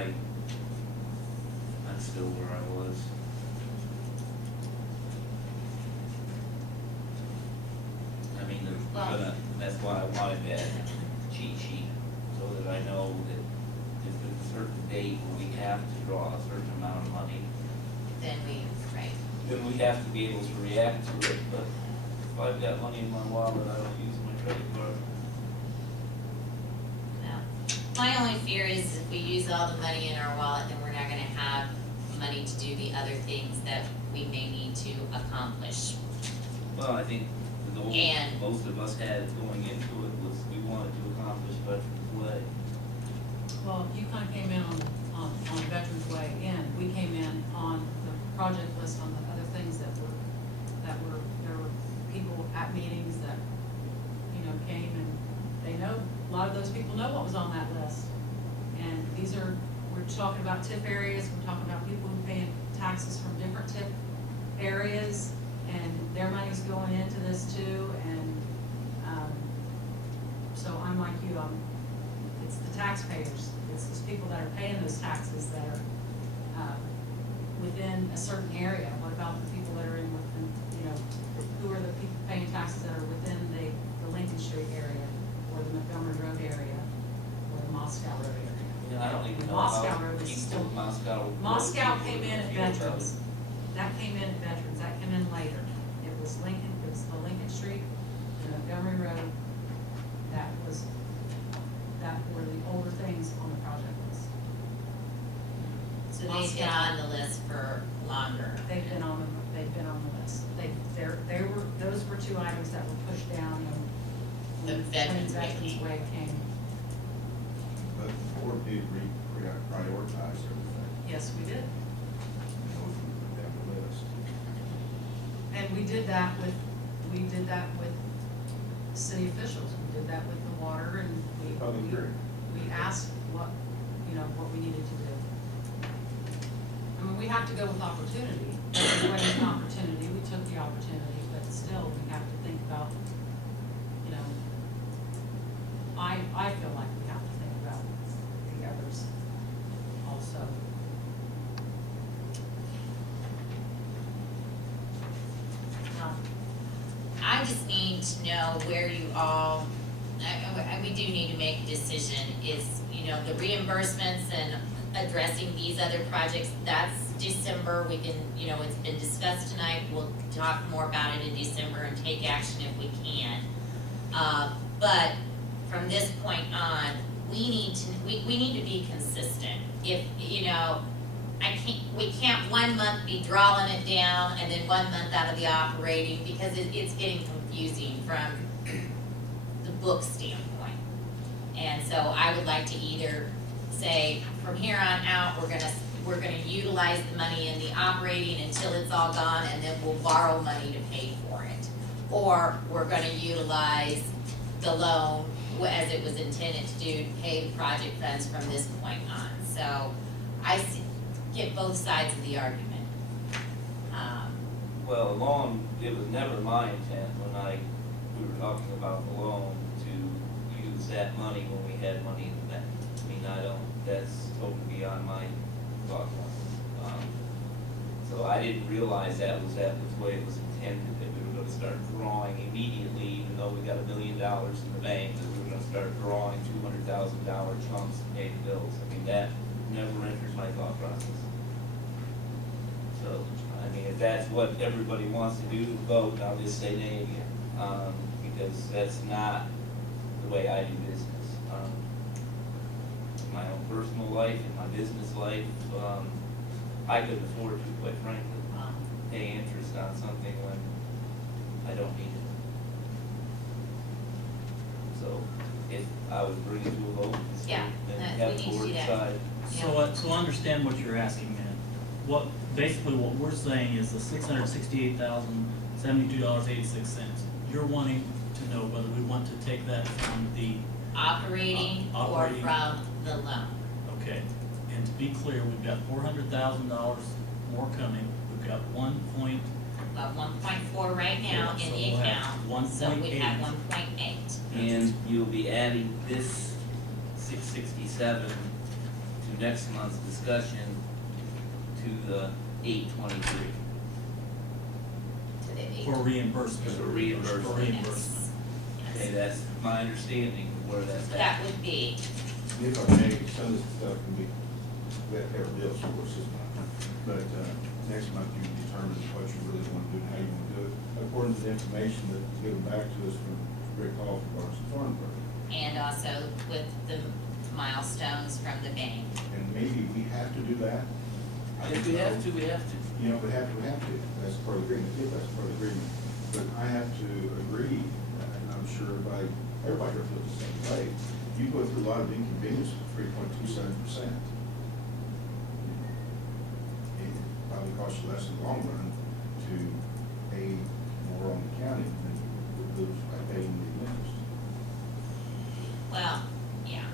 I'm still where I was. I mean, that's why I wanted that cheat sheet, so that I know that if there's a certain date where we have to draw a certain amount of money, then we have to be able to react to it. But if I've got money in my wallet, I don't use my credit card. no. My only fear is if we use all the money in our wallet, then we're not gonna have money to do the other things that we may need to accomplish. Well, I think the goal And- most of us had going into it was we wanted to accomplish Veterans Way. Well, you kind of came in on Veterans Way in, we came in on the project list on the other things that were, there were people at meetings that, you know, came and they know, a lot of those people know what was on that list. And these are, we're talking about TIF areas, we're talking about people who paying taxes from different TIF areas, and their money's going into this too, and, so I'm like you, it's the taxpayers, it's those people that are paying those taxes that are, within a certain area. What about the people that are in within, you know, who are the people paying taxes that are within the Lincoln Street area, or the Montgomery Road area, or the Moscow Road area? Yeah, I don't even know Moscow how Road is people still- in Moscow. Moscow came in at feel about Veterans. it. That came in at Veterans, that came in later. It was Lincoln, it was the Lincoln Street, the Montgomery Road, that were the older things on the project list. So they've been on the list for longer. They've been on the list. Those were two items that were pushed down The when Veterans Veterans Way. Way came. But the board did prioritize everything. Yes, we did. Those we put down the list. And we did that with city officials. We did that with the water, and Public hearing. we asked what we needed to do. I mean, we have to go with opportunity. Everybody has an opportunity. We took the opportunity, but still, we have to think about, you know, I feel like we have to think about the others also. I just need to know where you all, we do need to make a decision, is, you know, the reimbursements and addressing these other projects, that's December, we can, you know, it's been discussed tonight, we'll talk more about it in December and take action if we can. But from this point on, we need to be consistent. If, you know, we can't 1 month be drawing it down and then 1 month out of the operating, because it's getting confusing from the book standpoint. And so I would like to either say, from here on out, we're gonna utilize the money in the operating until it's all gone, and then we'll borrow money to pay for it. Or we're gonna utilize the loan as it was intended to do, to pay the project funds from this point on. So I get both sides of the argument. Well, the loan, it was never my intent when we were talking about the loan to use that money when we had money in the bank. I mean, that's totally beyond my thought process. So I didn't realize that was the way it was intended, that we were gonna start drawing immediately, even though we got $1 million in the bank, that we were gonna start drawing $200,000 chunks to pay the bills. I mean, that never entered my thought process. So, I mean, if that's what everybody wants to do, vote, I'll just say nay again, because that's not the way I do business. In my own personal life, in my business life, I couldn't afford to, quite frankly, pay interest on something when I don't need it. So, if I would bring it to a vote, Yeah, then we have need the to board do that. decide. So I understand what you're asking, man. Basically what we're saying is the $668,072.86. You're wanting to know whether we want to take that from the, Operating or Operating. from the loan. okay. And to be clear, we've got $400,000 more coming. We've got About 1.4 right now So in the we'll have account, so we have 1.8. 1.8. And you'll be adding this 667 to next month's discussion to the 8/23. To the eight. For reimbursement. For reimbursement. For reimbursement. Yes. Okay, that's my understanding of where that's at. That would be, If I may, some of this stuff can be, we have to have a bill source this month, but, next month you can determine what you really want to do and how you want to do it, according to the information that's given back to us from Rick Hall from Barnes and Thornburg. and also with the milestones from the bank. And maybe we have to do that. I If don't we know. have to, we have to. You know, we have to, that's part of the agreement, if that's part of the agreement. But I have to agree, and I'm sure everybody here feels the same way. You go through a lot of inconvenience with 3.27%. It probably costs you less in the long run to pay more on the county than you would lose by paying the interest. Well, yeah.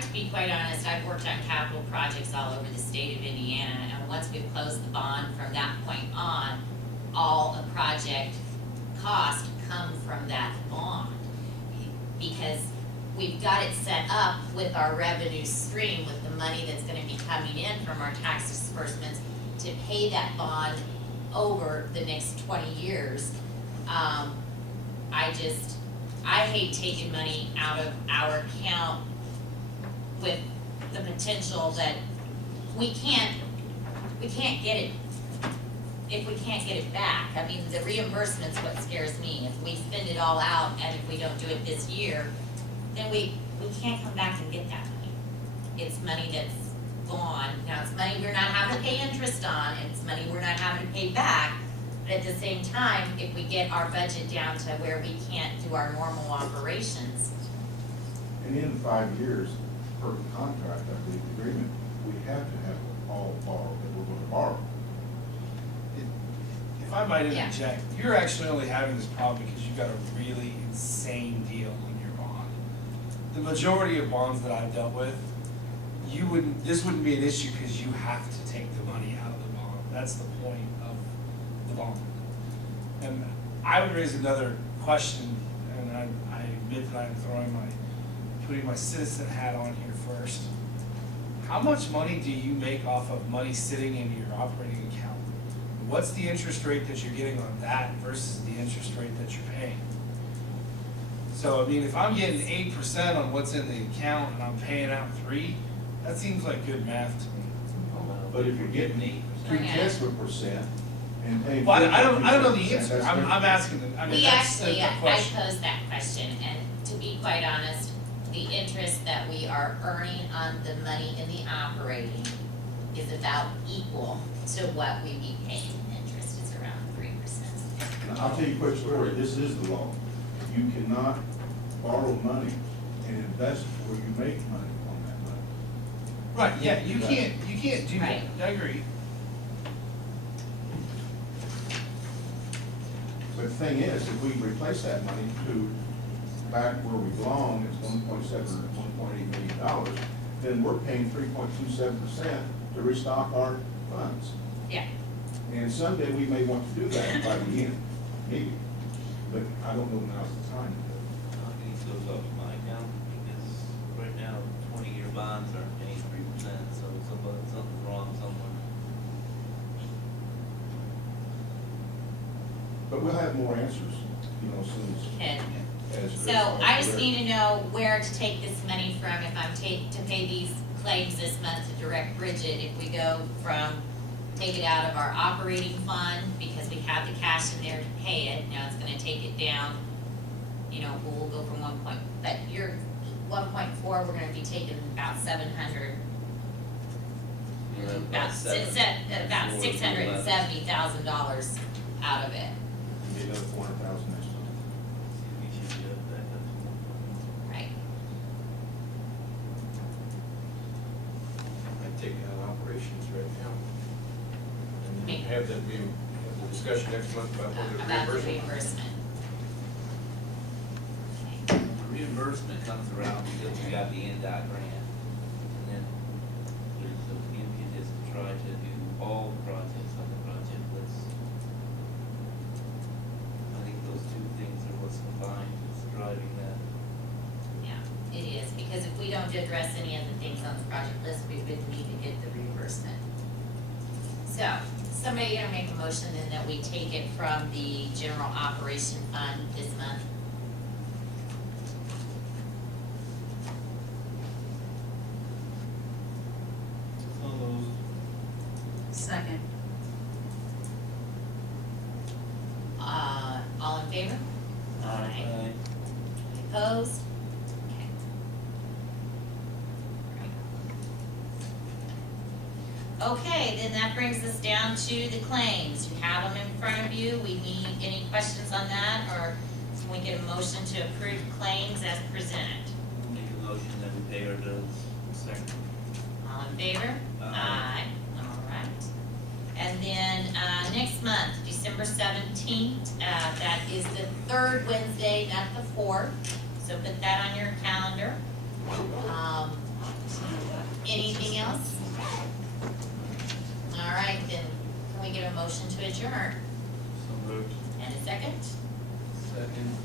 To be quite honest, I've worked on capital projects all over the state of Indiana, and once we've closed the bond from that point on, all a project cost come from that bond. Because we've got it set up with our revenue stream, with the money that's gonna be coming in from our tax disbursements to pay that bond over the next 20 years. I hate taking money out of our account with the potential that we can't get it, if we can't get it back. I mean, the reimbursement's what scares me. If we spend it all out and if we don't do it this year, then we can't come back and get that money. It's money that's gone. Now, it's money we're not having to pay interest on, and it's money we're not having to pay back. But at the same time, if we get our budget down to where we can't do our normal operations, And in 5 years, per contract, I believe, the agreement, we have to have all borrow that we're going to borrow. If I might Yeah. interject, you're actually only having this problem because you've got a really insane deal on your bond. The majority of bonds that I've dealt with, this wouldn't be an issue because you have to take the money out of the bond. That's the point of the bond. And I would raise another question, and I admit that I'm putting my citizen hat on here first. How much money do you make off of money sitting in your operating account? What's the interest rate that you're getting on that versus the interest rate that you're paying? So, I mean, if I'm getting 8% on what's in the account and I'm paying out 3%, that seems like good math to me. But if you're getting 0.3% and paying. Well, I don't know the 3.27%, answer. that's I'm different. asking them, I mean, we that's actually, the I question. posed that question, and to be quite honest, the interest that we are earning on the money in the operating is about equal to what we be paying in interest, it's around 3%. And I'll tell you a quick story, this is the law. You cannot borrow money and invest where you make money on that money. Right, yeah, you can't do that, Right. I agree. But the thing is, if we replace that money to back where we belong, it's 1.7 or $1.8 million, then we're paying 3.27% to restock our funds. Yeah, And someday we may want to do that by the end, maybe, but I don't know now's the time. I need to go talk to my accountant, because right now, 20-year bonds are paying 3%, so something's wrong somewhere. But we'll have more answers, you know, as soon and as. so I just need to know where to take this money from if I'm to pay these claims this month to direct Bridget, if we go from, take it out of our operating fund, because we have the cash in there to pay it, now it's gonna take it down, you know, we'll go from 1 but you're 1.4, we're gonna be taking about 700, about $670,000 out of it, Maybe another 400,000 next month. We should get it back up to 1.1. right? I'd take down operations right now. And Me. have the discussion next month about what the About the reimbursement. reimbursement. Okay. Reimbursement comes around because we got the NDOT grant, and then there's the impetus to try to do all the projects on the project list. I think those two things are what's combined, is driving that. Yeah, it is, because if we don't going to address any of the things on the project list, we would need to get the reimbursement. So, somebody gonna make a motion then that we take it from the general operation fund this month? All those, Second. All in favor? aye. Opposed? Okay. Okay, then that brings us down to the claims. You have them in front of you. We need any questions on that, or can we get a motion to approve claims as presented? Make a motion that we pay our bills. Second. All in favor? Aye. All right. And then, next month, December 17th, that is the third Wednesday, not the fourth, so put that on your calendar. Anything else? All right, then, can we get a motion to adjourn? So moved. And a second? Second.